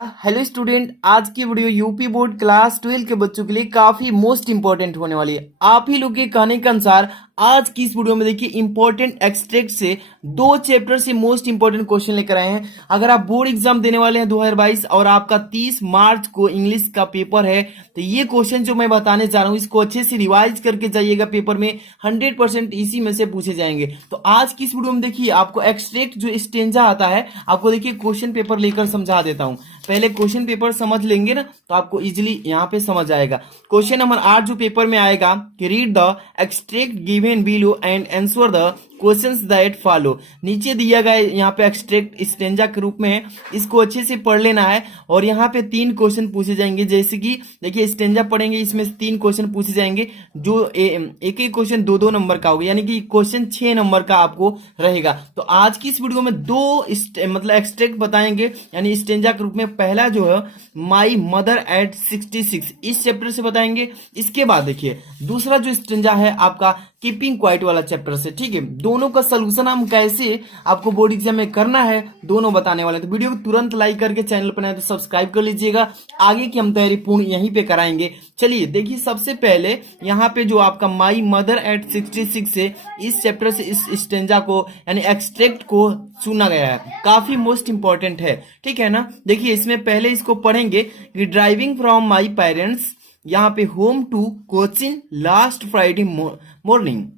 Hello student, आज की video UP board class 12 के बच्चों के लिए काफी मोस्ट इंपॉर्टेंट होने वाली है। आप ही लोग के कहने के अनुसार आज की इस वीडियो में देखिए इंपॉर्टेंट एक्सट्रैक्ट से दो चैप्टर से मोस्ट इंपॉर्टेंट क्वेश्चन लेकर आए हैं। अगर आप बोर्ड एग्जाम देने वाले हैं 2022 और आपका 30 मार्च को इंग्लिश का पेपर है तो ये क्वेश्चन जो मैं बताने जा रहा हूँ इसको अच्छे से रिवाइज करके जाइएगा। पेपर में 100% इसी में से पूछे जाएंगे। तो आज की इस वीडियो में देखिए आपको एक्सट्रैक्ट जो स्टेंजा आता है आपको देखिए क्वेश्चन पेपर लेकर समझा देता हूँ। पहले क्वेश्चन पेपर समझ लेंगे ना तो आपको इजीली यहाँ पे समझ आएगा। क्वेश्चन नंबर 8 जो पेपर में आएगा कि read the extract given below and answer the questions that follow. नीचे दिया गया यहाँ पे एक्सट्रैक्ट स्टेंजा के रूप में है, इसको अच्छे से पढ़ लेना है। और यहाँ पे 3 क्वेश्चन पूछे जाएंगे, जैसे कि देखिए स्टेंजा पढ़ेंगे इसमें 3 क्वेश्चन पूछे जाएंगे जो एक एक क्वेश्चन 2-2 नंबर का होगा, यानी कि क्वेश्चन 6 नंबर का आपको रहेगा। तो आज की इस वीडियो में दो मतलब एक्सट्रैक्ट बताएंगे यानी स्टेंजा के रूप में। पहला जो है माई मदर एट 66 इस चैप्टर से बताएंगे। इसके बाद देखिए दूसरा जो स्टेंजा है आपका कीपिंग क्वाइट वाला चैप्टर से। ठीक है, दोनों का सलूशन हम कैसे आपको बोर्ड एग्जाम में करना है दोनों बताने वाले हैं। तो वीडियो को तुरंत लाइक करके चैनल पर नए तो सब्सक्राइब कर लीजिएगा। आगे की हम तैयारी पूर्ण यहीं पे कराएंगे। चलिए देखिए सबसे पहले यहाँ पे जो आपका माई मदर एट 66 से इस चैप्टर से इस स्टेंजा को यानी एक्सट्रैक्ट को चुना गया है, काफी मोस्ट इंपॉर्टेंट है। ठीक है ना, देखिए इसमें पहले इसको पढ़ेंगे कि ड्राइविंग फ्रॉम माई पेरेंट्स यहाँ पे home to Cochin last Friday morning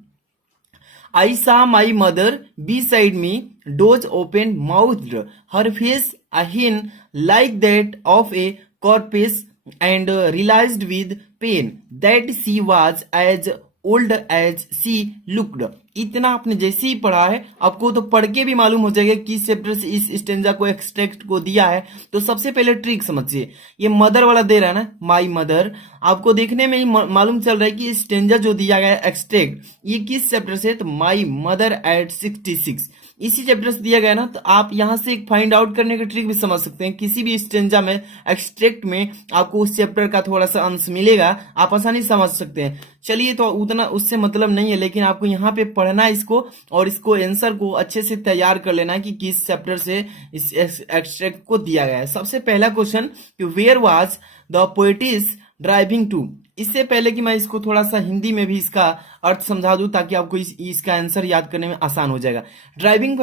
I saw my mother beside me, doors open mouthed, her face a hin like that of a corpse, and realized with pain that she was as old as she looked. इतना आपने जैसे ही पढ़ा है आपको तो पढ़ के भी मालूम हो जाएगा किस चैप्टर से इस स्टेंजा को एक्सट्रैक्ट को दिया है। तो सबसे पहले ट्रिक समझिए, ये मदर वाला दे रहा है ना माई मदर, आपको देखने में ही मालूम चल रहा है कि स्टेंजा जो दिया गया है एक्सट्रैक्ट ये किस चैप्टर से, तो माई मदर एट 66 इसी चैप्टर से दिया गया ना। तो आप यहां से एक फाइंड आउट करने का ट्रिक भी समझ सकते हैं। किसी भी स्टेंजा में एक्सट्रैक्ट में आपको उस चैप्टर का थोड़ा सा अंश मिलेगा, आप आसानी से समझ सकते हैं। चलिए तो उतना उससे मतलब नहीं है, लेकिन आपको यहाँ पे पढ़ना है इसको और इसको आंसर को अच्छे से तैयार कर लेना है कि किस चैप्टर से इस एक्सट्रैक्ट को दिया गया है। सबसे पहला क्वेश्चन कि where was the poetess driving to. इससे पहले कि मैं इसको थोड़ा सा हिंदी में भी इसका अर्थ समझा दूं ताकि आपको इसका आंसर याद करने में आसान हो जाएगा। ड्राइविंग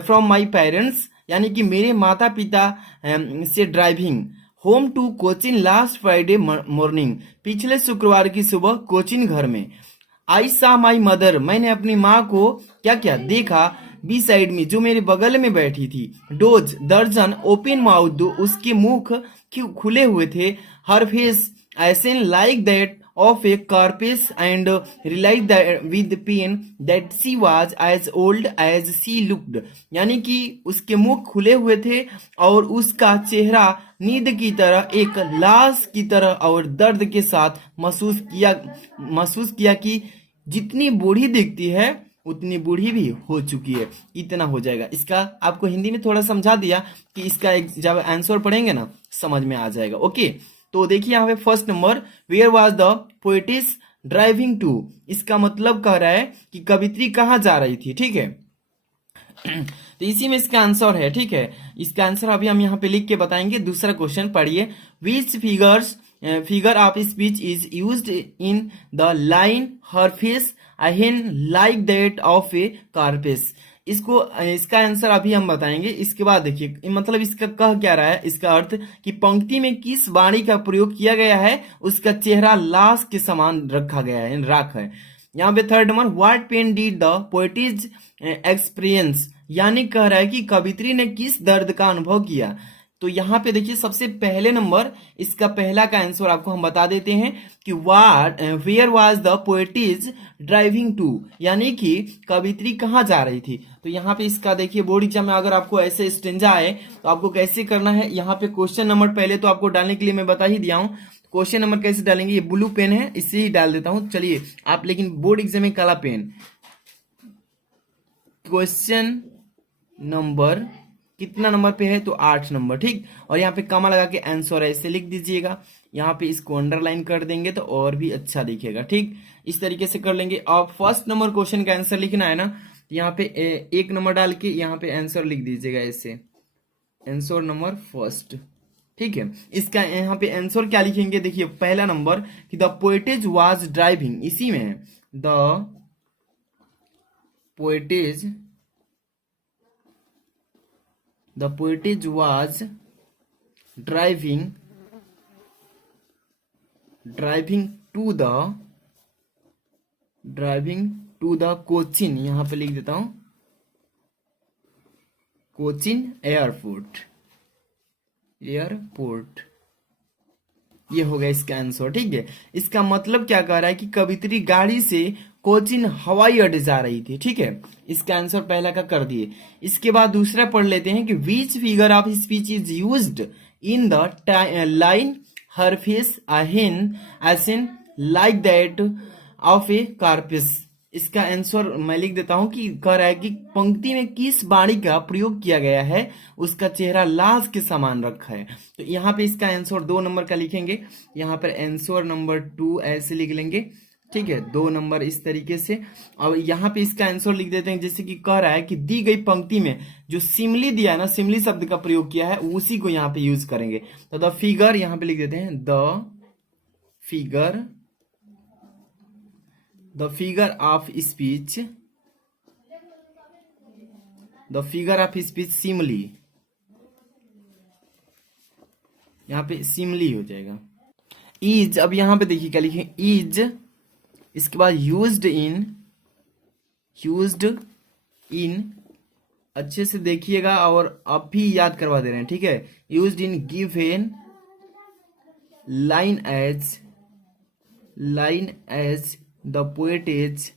फ्रॉम माई पेरेंट्स यानी कि मेरे माता पिता से driving home to Cochin last Friday morning पिछले शुक्रवार की सुबह कोचिन घर में। आई सा माई मदर मैंने अपनी माँ को क्या क्या देखा, बी साइड में जो मेरे बगल में बैठी थी, डोज दर्जन ओपन माउथ उसके मुख खुले हुए थे, हर फेस ऐसे like that of a corpse and realized that with pain that she was as old as she looked। यानी कि उसके मुख खुले हुए थे और उसका चेहरा नींद की तरह एक लाश की तरह और दर्द के साथ महसूस किया कि जितनी बूढ़ी दिखती है उतनी बूढ़ी भी हो चुकी है। इतना हो जाएगा। इसका आपको हिंदी में थोड़ा समझा दिया कि इसका जब आंसर पढ़ेंगे ना समझ में आ जाएगा। ओके, तो देखिए यहाँ पे first number where was the poetess driving to, इसका मतलब कह रहा है कि कवित्री कहाँ जा रही थी। ठीक है, तो इसी में इसका आंसर है। ठीक है, इसका आंसर अभी हम यहाँ पे लिख के बताएंगे। दूसरा क्वेश्चन पढ़िए, which figure of speech is used in the line her face ashen like that of a corpse. इसका आंसर अभी हम बताएंगे। इसके बाद देखिए मतलब इसका कह क्या रहा है, इसका अर्थ कि पंक्ति में किस वाणी का प्रयोग किया गया है, उसका चेहरा लाश के समान रखा गया है, राख है। यहाँ पे third number what pain did the poetess experience, यानी कह रहा है कि कवित्री ने किस दर्द का अनुभव किया। तो यहाँ पे देखिए सबसे पहले नंबर इसका पहला का आंसर आपको हम बता देते हैं कि where was the poetess driving to, यानी कि कवित्री कहाँ जा रही थी। तो यहाँ पे इसका देखिए बोर्ड एग्जाम में अगर आपको ऐसे स्टेंजा आए तो आपको कैसे करना है, यहाँ पे क्वेश्चन नंबर पहले तो आपको डालने के लिए मैं बता ही दिया हूँ। क्वेश्चन नंबर कैसे डालेंगे, ये ब्लू पेन है इससे ही डाल देता हूँ। चलिए आप लेकिन बोर्ड एग्जाम में काला पेन, क्वेश्चन नंबर कितना नंबर पे है तो 8 नंबर। ठीक, और यहाँ पे कमा लगा के आंसर ऐसे लिख दीजिएगा। यहाँ पे इसको अंडरलाइन कर देंगे तो और भी अच्छा दिखेगा। ठीक, इस तरीके से कर लेंगे। और फर्स्ट नंबर क्वेश्चन का आंसर लिखना है ना, यहाँ पे 1 नंबर डाल के यहाँ पे आंसर लिख दीजिएगा ऐसे, आंसर नंबर फर्स्ट। ठीक है, इसका यहाँ पे आंसर क्या लिखेंगे, देखिए पहला नंबर कि द पोएटेज वाज ड्राइविंग, इसी में है the poetess was driving to the Cochin, यहां पे लिख देता हूं कोचिन एयरपोर्ट, ये हो गया इसका आंसर। ठीक है, इसका मतलब क्या कह रहा है कि कवित्री गाड़ी से कोचिन हवाई अड्डे जा रही थी। ठीक है, इसका आंसर पहला का कर दिए। इसके बाद दूसरा पढ़ लेते हैं कि which figure of speech is used in the line her face ashen as in like that of a corpse. इसका आंसर मैं लिख देता हूं कि कह रहा है कि पंक्ति में किस वाणी का प्रयोग किया गया है, उसका चेहरा लाश के समान रखा है। तो यहाँ पे इसका आंसर 2 नंबर का लिखेंगे, यहाँ पर आंसर नंबर 2 ऐसे लिख लेंगे। ठीक है, 2 नंबर इस तरीके से। अब यहाँ पे इसका आंसर लिख देते हैं, जैसे कि कह रहा है कि दी गई पंक्ति में जो सिमली दिया है ना, सिमली शब्द का प्रयोग किया है, उसी को यहाँ पे यूज करेंगे। तो द फिगर यहाँ पे लिख देते हैं the figure of speech Simli, यहाँ पे सिमली हो जाएगा। इज, अब यहाँ पे देखिए क्या लिखे, इज, इसके बाद यूज्ड इन, अच्छे से देखिएगा और अब भी याद करवा दे रहे हैं। ठीक है, used in given line as the poetess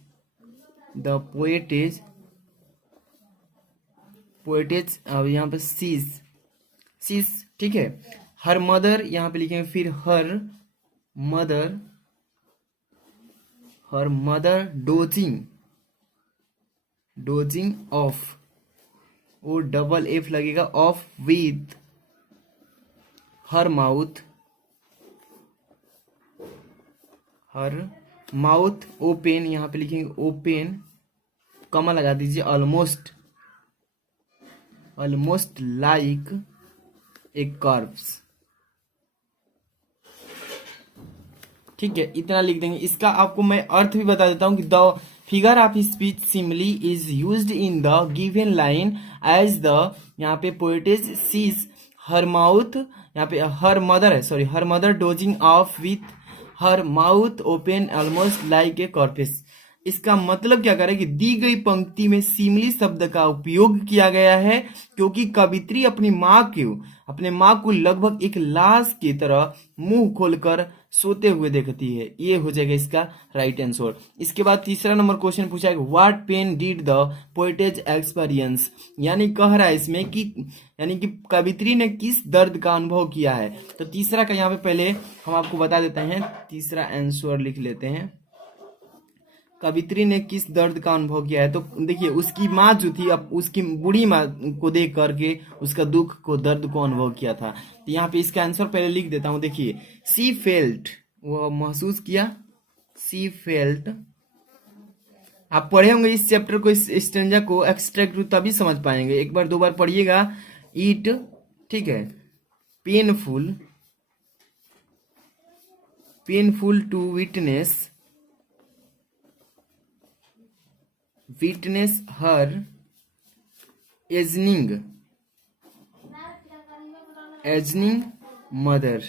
अब यहाँ पे सीस। ठीक है, हर मदर यहाँ पे लिखेंगे, फिर हर मदर डोजिंग ऑफ, वो डबल एफ लगेगा, of with her mouth open, यहाँ पे लिखेंगे ओपन, कमा लगा दीजिए, ऑलमोस्ट लाइक ए कॉर्प्स। ठीक है, इतना लिख देंगे। इसका आपको मैं अर्थ भी बता देता हूं कि the figure of speech simile is used in the given line as the, यहाँ पे पोएटेज सीज हर माउथ, यहाँ पे her mother dozing off with her mouth open almost like a corpse. इसका मतलब क्या करे कि दी गई पंक्ति में सिमली शब्द का उपयोग किया गया है, क्योंकि कवित्री अपनी माँ को लगभग एक लाश की तरह मुंह खोलकर सोते हुए देखती है। ये हो जाएगा इसका राइट आंसर। इसके बाद तीसरा नंबर क्वेश्चन पूछा है, what pain did the poetess experience, यानी कह रहा है इसमें कि कवित्री ने किस दर्द का अनुभव किया है। तो तीसरा का यहाँ पे पहले हम आपको बता देते हैं, तीसरा आंसर लिख लेते हैं, कवित्री ने किस दर्द का अनुभव किया है। तो देखिए उसकी माँ जो थी, अब उसकी बूढ़ी माँ को देख करके उसका दुख को, दर्द को अनुभव किया था। तो यहाँ पे इसका आंसर पहले लिख देता हूँ। देखिए सी फेल्ट, वो महसूस किया, सी फेल्ट। आप पढ़े होंगे इस चैप्टर को, इस स्टेंजा को एक्सट्रैक्ट तभी समझ पाएंगे, एक बार 2 बार पढ़िएगा। इट, ठीक है, painful to witness her ageing mother.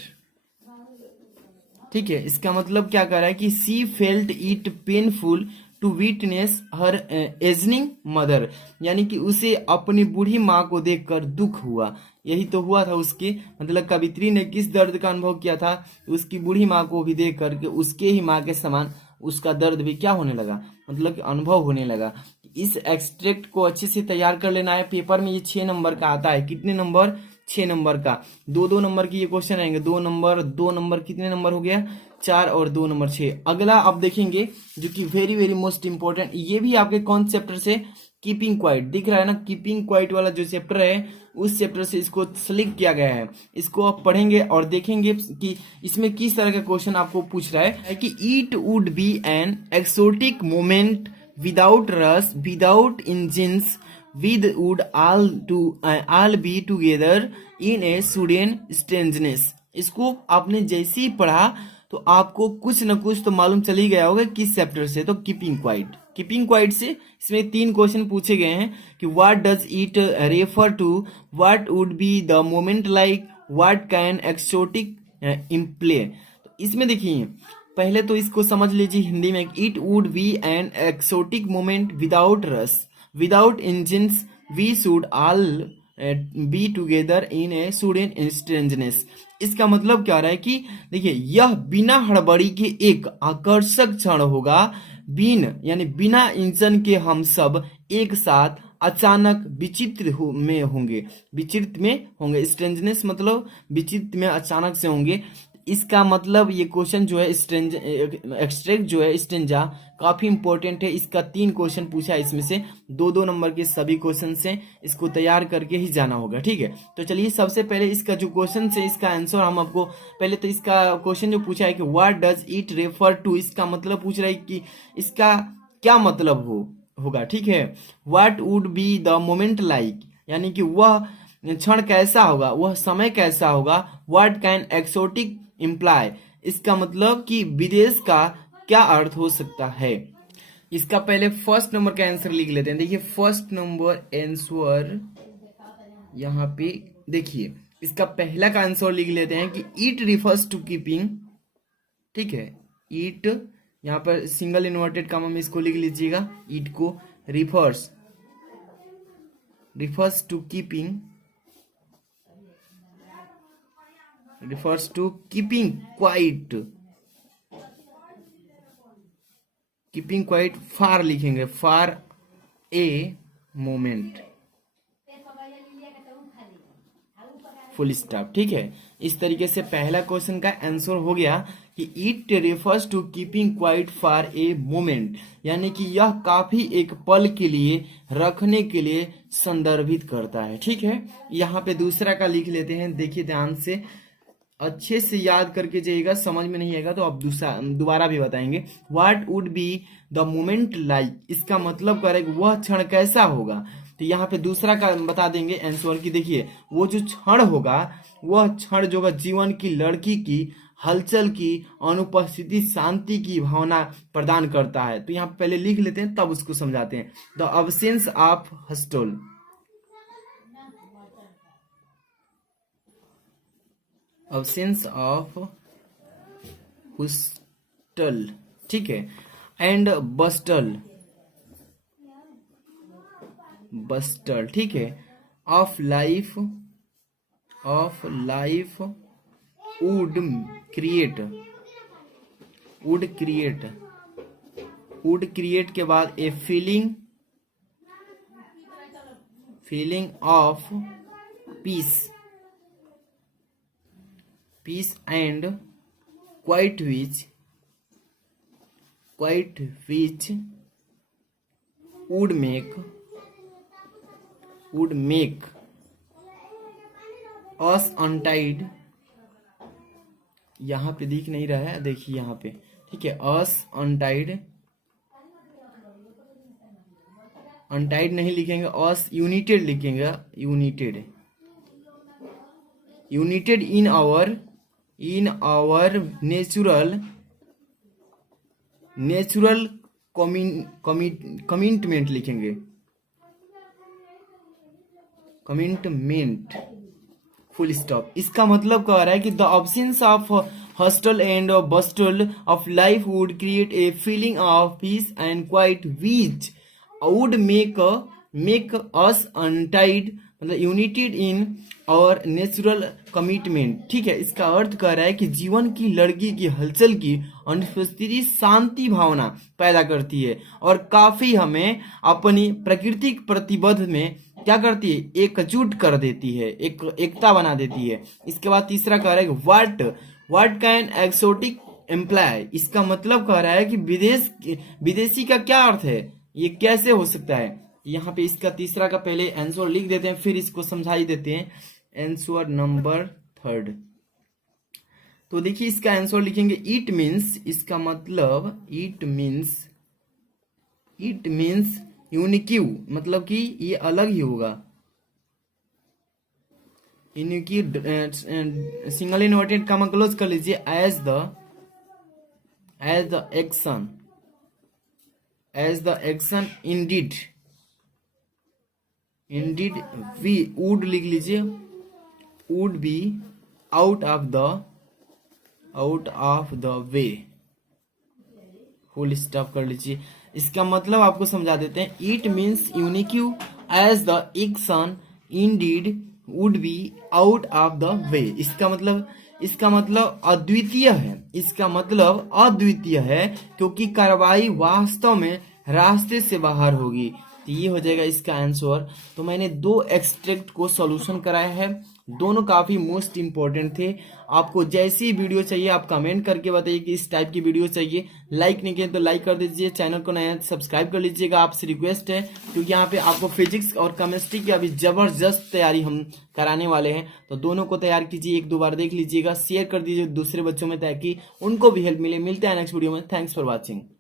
ठीक है, इसका मतलब क्या कर रहा है कि she felt it painful to witness her ageing mother, यानी कि उसे अपनी बूढ़ी माँ को देखकर दुख हुआ। यही तो हुआ था उसके, मतलब कवित्री ने किस दर्द का अनुभव किया था, उसकी बूढ़ी माँ को भी देख करके उसके ही माँ के समान उसका दर्द भी क्या होने लगा, मतलब कि अनुभव होने लगा। इस एक्सट्रैक्ट को अच्छे से तैयार कर लेना है। पेपर में ये 6 नंबर का आता है। कितने नंबर? 6 नंबर का। 2-2 नंबर की ये क्वेश्चन आएंगे। 2 नंबर कितने नंबर हो गया? 4 और 2 नंबर 6। अगला आप देखेंगे जो कि वेरी वेरी मोस्ट इंपॉर्टेंट, ये भी आपके कौन चैप्टर से? Keeping quiet. दिख रहा है ना, कीपिंग क्वाइट वाला जो चैप्टर है उस चैप्टर से इसको सेलेक्ट किया गया है। इसको आप पढ़ेंगे और देखेंगे कि इसमें किस तरह का क्वेश्चन आपको पूछ रहा है कि it would be an exotic moment without rush, without engines, with would all be together in a sudden strangeness। इसको आपने जैसे ही पढ़ा तो आपको कुछ न कुछ तो मालूम चल ही गया होगा किस चैप्टर से। तो कीपिंग क्वाइट से इसमें 3 क्वेश्चन पूछे गए हैं कि what does it refer to, what would be the moment like, what can exotic imply. तो इसमें देखिए पहले तो इसको समझ लीजिए हिंदी में, it would be an exotic moment without rush, without engines, we should all be together in a sudden strangeness. इसका मतलब क्या रहा है कि देखिए यह बिना हड़बड़ी के एक आकर्षक क्षण होगा, यानी बिना इंजन के हम सब एक साथ अचानक विचित्र में होंगे। स्ट्रेंजनेस मतलब विचित्र में अचानक से होंगे। इसका मतलब ये क्वेश्चन जो है एक्सट्रैक्ट जो है स्टेंजा काफी इंपॉर्टेंट है। इसका 3 क्वेश्चन पूछा है, इसमें से 2-2 नंबर के सभी क्वेश्चन से इसको तैयार करके ही जाना होगा। ठीक है, तो चलिए सबसे पहले इसका जो क्वेश्चन है इसका आंसर हम आपको पहले तो इसका क्वेश्चन जो पूछा है कि what does it refer to, इसका मतलब पूछ रहा है कि इसका क्या मतलब होगा। ठीक है, what would be the moment like, यानी कि वह क्षण कैसा होगा, वह समय कैसा होगा। व्हाट कैन एक्सोटिक इम्प्लाई, इसका मतलब कि विदेश का क्या अर्थ हो सकता है। इसका पहले फर्स्ट नंबर का आंसर लिख लेते हैं। देखिए फर्स्ट नंबर आंसर यहाँ पे देखिए इसका पहला का आंसर लिख लेते हैं कि इट रिफर्स टू कीपिंग। ठीक है, इट यहाँ पर सिंगल इन्वर्टेड कामा में इसको लिख लीजिएगा, इट को refers to keeping, refers to keeping quiet far लिखेंगे, far a moment, full stop. ठीक है, इस तरीके से पहला क्वेश्चन का आंसर हो गया कि it refers to keeping quiet for a moment, यानी कि यह काफी एक पल के लिए रखने के लिए संदर्भित करता है। ठीक है, यहाँ पे दूसरा का लिख लेते हैं। देखिए ध्यान से अच्छे से याद करके जाइएगा, समझ में नहीं आएगा तो आप दोबारा भी बताएंगे। What would be the moment like, इसका मतलब करे वह क्षण कैसा होगा। तो यहाँ पे दूसरा का बता देंगे आंसर की। देखिए वो जो क्षण होगा वह क्षण जो होगा जीवन की लड़की की हलचल की अनुपस्थिति शांति की भावना प्रदान करता है। तो यहाँ पहले लिख लेते हैं तब उसको समझाते हैं। The absence of hostel, absence of hustle, ठीक है, एंड बस्टल, ठीक है, ऑफ लाइफ वुड क्रिएट के बाद ए feeling of peace and quiet which would make us untied, यहाँ पे दिख नहीं रहा है, देखिए यहाँ पे, ठीक है, us untied नहीं लिखेंगे, us united लिखेंगे, united in our natural commitment लिखेंगे, कमिटमेंट, फुल स्टॉप। इसका मतलब कह रहा है कि the absence of hustle and bustle of life would create a feeling of peace and quiet which would make us untied, मतलब united in our natural commitment. ठीक है, इसका अर्थ कह रहा है कि जीवन की लड़की की हलचल की अनुपस्थिति शांति भावना पैदा करती है और काफी हमें अपनी प्राकृतिक प्रतिबद्ध में क्या करती है, एकजुट कर देती है, एकता बना देती है। इसके बाद तीसरा कह रहा है कि व्हाट कैन एक्सोटिक एम्प्लाई, इसका मतलब कह रहा है कि विदेशी का क्या अर्थ है, ये कैसे हो सकता है। यहाँ पे इसका तीसरा का पहले आंसर लिख देते हैं, फिर इसको समझाई देते हैं। आंसर नंबर 3, तो देखिए इसका आंसर लिखेंगे इट मीन्स, इसका मतलब इट मीन्स यूनिक्यू मतलब कि ये अलग ही होगा। Unique single inverted comma close कर लीजिए। As the action indeed we would लिख लीजिए, would be out of the way, full stop कर लीजिए। इसका मतलब आपको समझा देते हैं। It means unique as the action indeed would be out of the way. इसका मतलब अद्वितीय है। इसका मतलब अद्वितीय है क्योंकि कार्रवाई वास्तव में रास्ते से बाहर होगी। तो ये हो जाएगा इसका आंसर। तो मैंने दो एक्सट्रैक्ट को सॉल्यूशन कराया है, दोनों काफी मोस्ट इंपॉर्टेंट थे। आपको जैसी वीडियो चाहिए आप कमेंट करके बताइए कि इस टाइप की वीडियो चाहिए। लाइक नहीं किए तो लाइक कर दीजिए, चैनल को नया सब्सक्राइब कर लीजिएगा, आपसे रिक्वेस्ट है, क्योंकि यहाँ पे आपको फिजिक्स और केमिस्ट्री की अभी जबरदस्त तैयारी हम कराने वाले हैं। तो दोनों को तैयार कीजिए, एक दो बार देख लीजिएगा, शेयर कर दीजिए दूसरे बच्चों में ताकि उनको भी हेल्प मिले। मिलते हैं नेक्स्ट वीडियो में। Thanks for watching.